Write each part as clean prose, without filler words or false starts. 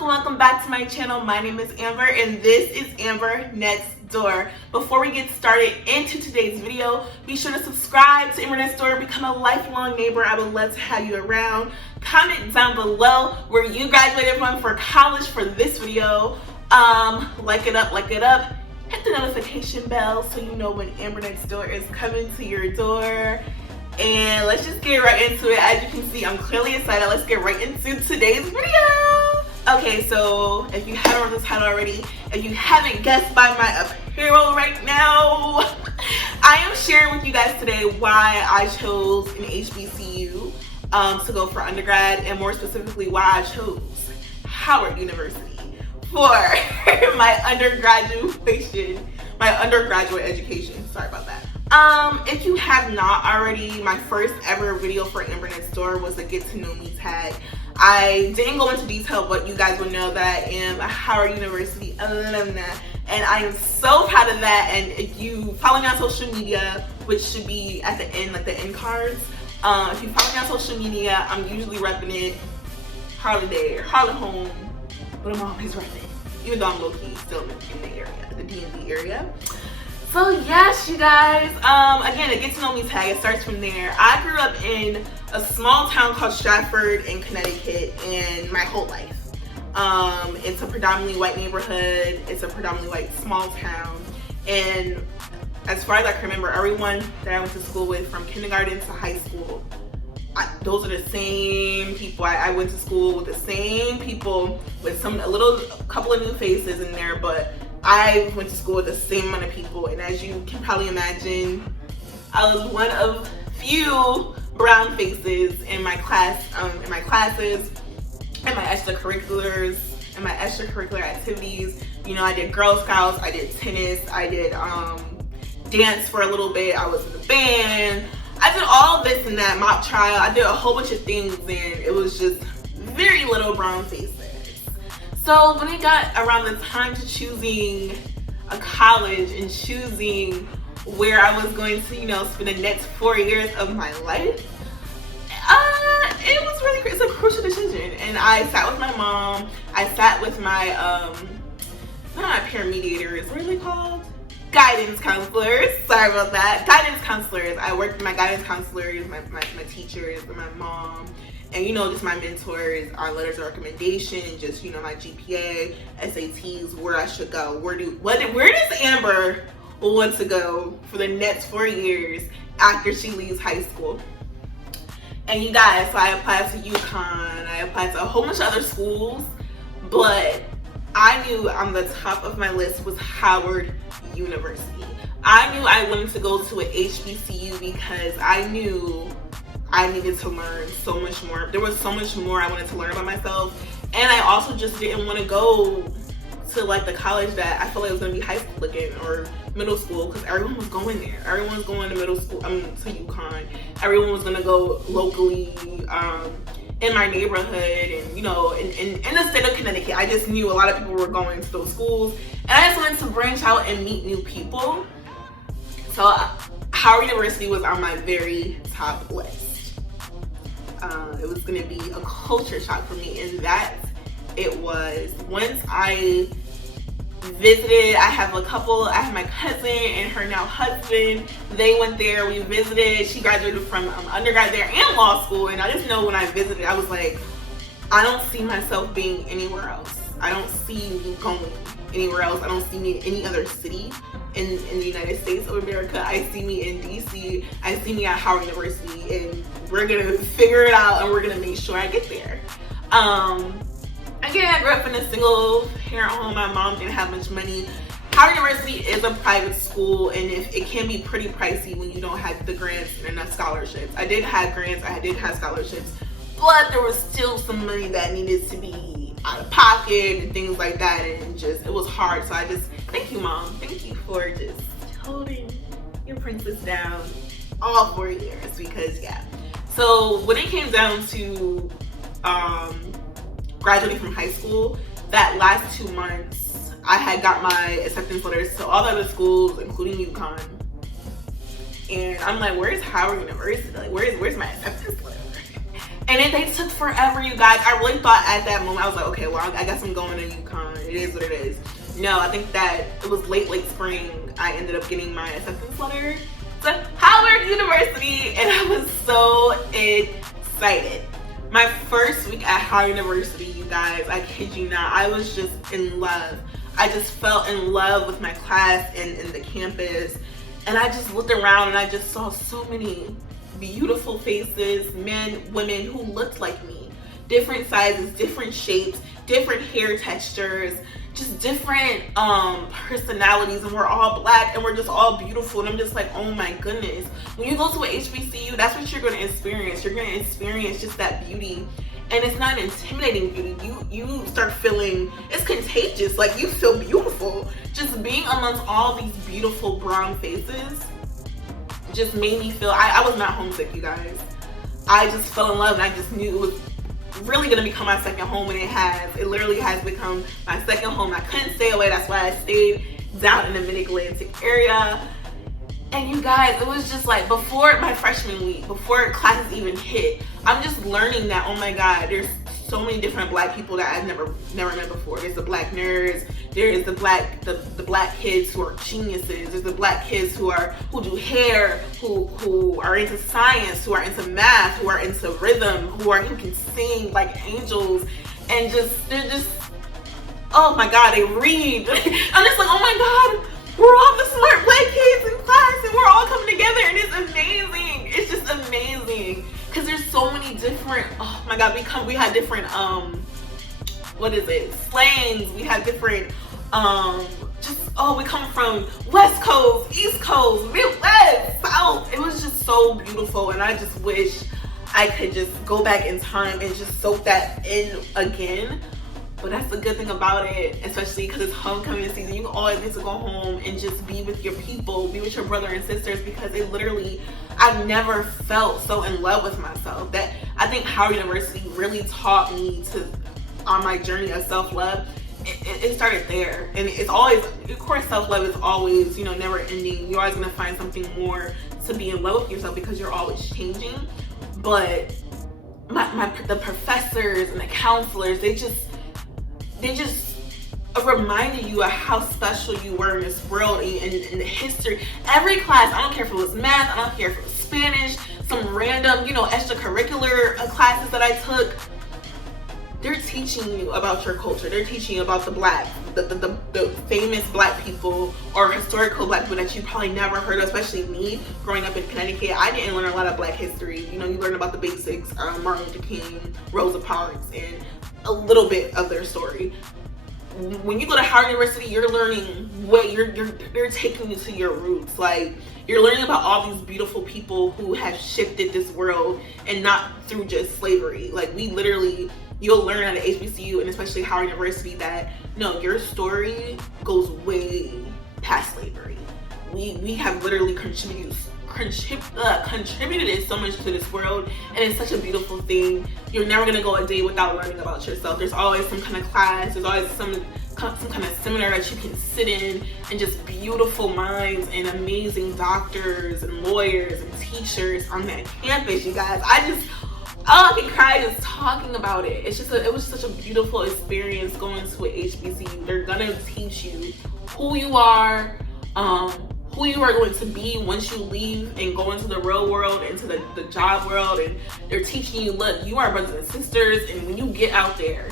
welcome back to my channel. My name is Amber and this is Amber Next Door. Before we get started into today's video, be sure to subscribe to Amber Next Door, become a lifelong neighbor. I would love to have you around. Comment down below where you graduated from for college for this video. Like it up, hit the notification bell so you know when Amber Next Door is coming to your door. And let's just get right into it. As you can see, I'm clearly excited. Let's get right into today's video. Okay, so if you haven't read the title already, if you haven't guessed by my apparel right now, I am sharing with you guys today why I chose an HBCU to go for undergrad, and more specifically why I chose Howard University for my undergraduate education. Sorry about that. If you have not already, my first ever video for Amber Next Door was a get to know me tag. I didn't go into detail, but you guys would know that I am a Howard University alumna, and I am so proud of that. And if you follow me on social media, which should be at the end, like the end cards, if you follow me on social media, I'm usually repping it, Harley there, Harley home, but I'm always repping it, even though I'm low-key still in the area, the DMV area. So yes, you guys, again, a get to know me tag, it starts from there. I grew up in a small town called Stratford in Connecticut, and my whole life. It's a predominantly white neighborhood, it's a predominantly white small town, and as far as I can remember, everyone that I went to school with from kindergarten to high school, those are the same people. I went to school with the same people, with a couple of new faces in there, but I went to school with the same amount of people. And as you can probably imagine, I was one of few brown faces in my class, in my classes, and my extracurriculars, and my extracurricular activities. You know, I did Girl Scouts, I did tennis, I did dance for a little bit, I was in the band, I did all this and that, mock trial, I did a whole bunch of things, and it was just very little brown faces. So when it got around the time to choosing a college and choosing where I was going to, you know, spend the next 4 years of my life, it was really, it's a crucial decision. And I sat with my mom, I sat with my, not my peer mediators, what are they called? Guidance counselors, sorry about that, guidance counselors. I worked with my guidance counselors, my teachers, and my mom, and you know, just my mentors, our letters of recommendation, and just, you know, my GPA, SATs, where I should go, where does Amber want to go for the next 4 years after she leaves high school. And you guys, so I applied to UConn, I applied to a whole bunch of other schools, but I knew on the top of my list was Howard University. I knew I wanted to go to an HBCU because I knew I needed to learn so much more. There was so much more I wanted to learn about myself, and I also just didn't want to go to like the college that I felt like was going to be high school again or middle school, because everyone was going there. Everyone was going to middle school, to UConn. Everyone was going to go locally in my neighborhood, and you know, in the state of Connecticut. I just knew a lot of people were going to those schools, and I just wanted to branch out and meet new people. So Howard University was on my very top list. It was going to be a culture shock for me, and that it was. Once I visited, I have my cousin and her now husband. They went there, we visited. She graduated from undergrad there and law school, and I just know when I visited, I was like, I don't see myself being anywhere else. I don't see me going anywhere else. I don't see me in any other city in the United States of America. I see me in DC. I see me at Howard University, and we're gonna figure it out, and we're gonna make sure I get there. Again, I grew up in a single parent home. My mom didn't have much money. Howard University is a private school, and it can be pretty pricey when you don't have the grants and enough scholarships. I did have grants, I did have scholarships, but there was still some money that needed to be out of pocket and things like that, and just, it was hard. So I just, thank you, Mom. Thank you for just holding your princess down all 4 years, because yeah. So when it came down to graduating from high school, that last 2 months, I had got my acceptance letters to all the other schools, including UConn. And I'm like, where's Howard University? Like, where's my acceptance letter? And they took forever, you guys. I really thought at that moment, I was like, okay, well, I guess I'm going to UConn. It is what it is. No, I think that it was late spring. I ended up getting my acceptance letter to Howard University, and I was so excited. My first week at Howard University, you guys, I kid you not, I was just in love. I just fell in love with my class and the campus. And I just looked around and I just saw so many beautiful faces, men, women who looked like me. Different sizes, different shapes, different hair textures, just different personalities, and we're all Black and we're just all beautiful. And I'm just like, oh my goodness. When you go to an HBCU, that's what you're going to experience. You're going to experience just that beauty. And it's not intimidating beauty. You start feeling, it's contagious. Like, you feel beautiful. Just being amongst all these beautiful brown faces just made me feel, I was not homesick, you guys. I just fell in love, and I just knew it was really gonna become my second home, and it has. It literally has become my second home. I couldn't stay away. That's why I stayed down in the Mid-Atlantic area. And you guys, it was just like, before my freshman week, before classes even hit, I'm just learning that, oh my God, there's so many different Black people that I've never met before. There's the Black nerds, there is the black kids who are geniuses, there's the Black kids who do hair, who are into science, who are into math, who are into rhythm, who can sing like angels, and they're just, oh my God, they read. I'm just like, oh my God, we're all the smart Black kids in class, and we're all coming together, and it's amazing. It's just amazing, because there's so many different, oh my God, we had different, slangs, we had different, we come from West Coast, East Coast, Midwest, South. It was just so beautiful, and I just wish I could just go back in time and just soak that in again. But that's the good thing about it, especially because it's homecoming season. You always get to go home and just be with your people, be with your brother and sisters, because I've never felt so in love with myself. That I think Howard University really taught me on my journey of self-love. It started there, and it's always, of course, self-love is always, never ending. You're always gonna find something more to be in love with yourself, because you're always changing. But the professors and the counselors, they just reminded you of how special you were in this world, and the history. Every class, I don't care if it was math, I don't care if it was Spanish, some random, extracurricular classes that I took, they're teaching you about your culture. They're teaching you about the famous Black people, or historical Black people that you probably never heard of, especially me, growing up in Connecticut. I didn't learn a lot of Black history. You learn about the basics, Martin Luther King, Rosa Parks, and a little bit of their story. When you go to Howard University, you're learning they're taking you to your roots. Like, you're learning about all these beautiful people who have shifted this world, and not through just slavery. Like, you'll learn at an HBCU, and especially Howard University, that no, your story goes way past slavery. We have literally contributed so much to this world, and it's such a beautiful thing. You're never gonna go a day without learning about yourself. There's always some kind of class, there's always some kind of seminar that you can sit in, and just beautiful minds and amazing doctors and lawyers and teachers on that campus, you guys. I can cry just talking about it. It was such a beautiful experience going to an HBCU. They're gonna teach you who you are going to be once you leave and go into the real world, into the job world. And they're teaching you, look, you are brothers and sisters, and when you get out there,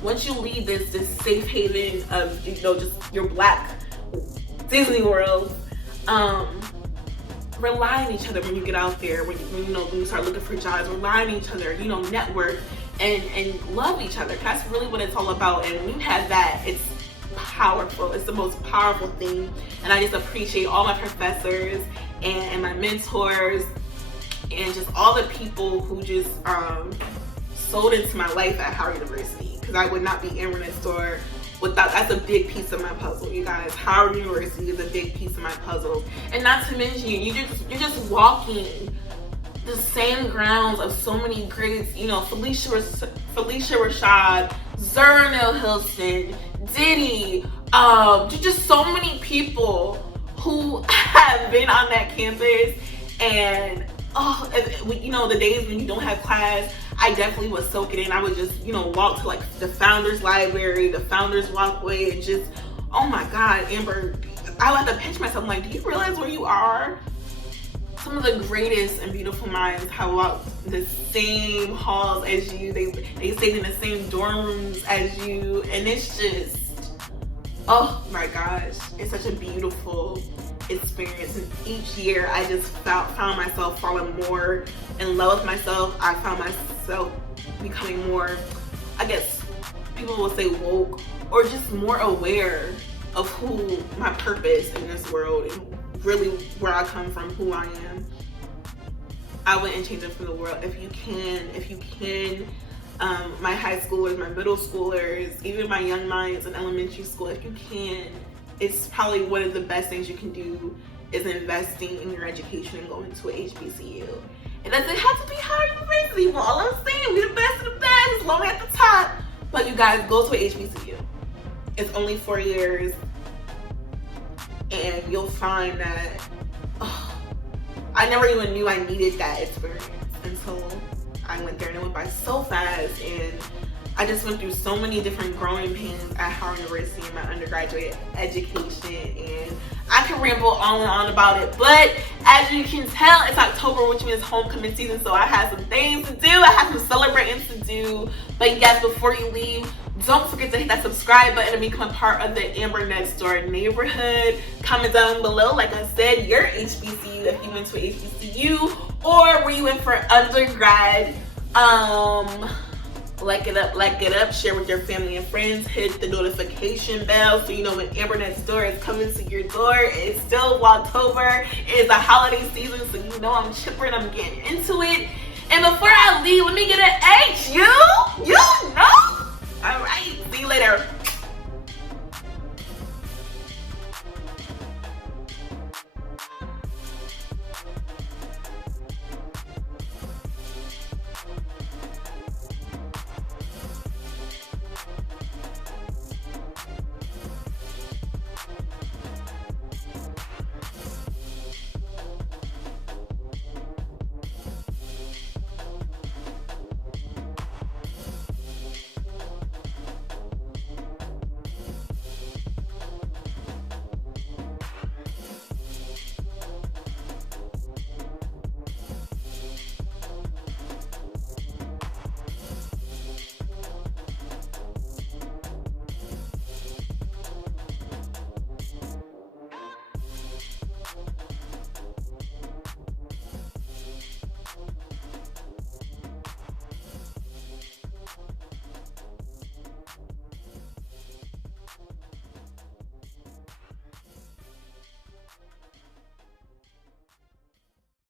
once you leave this safe haven of just your Black Disney World, rely on each other when you get out there. When you start looking for jobs, rely on each other. Network and love each other. That's really what it's all about. And when you have that, it's powerful. It's the most powerful thing. And I just appreciate all my professors and my mentors, and just all the people who just sold into my life at Howard University, because I would not be in Renee Store without. That's a big piece of my puzzle, you guys. Howard University is a big piece of my puzzle. And not to mention, you're just walking the same grounds of so many greats, Felicia Rashad, Zernil Hilson, Diddy, just so many people who have been on that campus. And the days when you don't have class, I definitely would soak it in. I would just, you know, walk to like the Founders Library, the Founders Walkway, and just, oh my God, Amber, I would have to pinch myself. I'm like, do you realize where you are? Some of the greatest and beautiful minds have walked the same halls as you. They stayed in the same dorm rooms as you, and it's just, oh my gosh, it's such a beautiful experience. And each year I just found myself falling more in love with myself. I found myself becoming more, I guess people will say woke, or just more aware of who my purpose in this world and really where I come from, who I am. I wouldn't change it for the world. If you can, my high schoolers, my middle schoolers, even my young minds in elementary school, if you can, it's probably one of the best things you can do is investing in your education and going to a HBCU. It doesn't have to be higher university, but all I'm saying, we the best of the best, as long as at the top. But you guys, go to a HBCU. It's only 4 years, and you'll find that, I never even knew I needed that experience until I went there, and it went by so fast. And I just went through so many different growing pains at Howard University in my undergraduate education, and I can ramble on and on about it, but as you can tell, it's October, which means homecoming season, so I have some things to do. I have some celebrating to do. But you guys, before you leave, don't forget to hit that subscribe button and become a part of the Amber Next Door neighborhood. Comment down below, like I said, your HBCU, if you went to a HBCU, or were you in for undergrad. Like it up, share with your family and friends, hit the notification bell so you know when Amber Next Door is coming to your door. It's still Vlogtober. It is a holiday season, so you know I'm chipper and I'm getting into it. And before I leave, let me get an H. You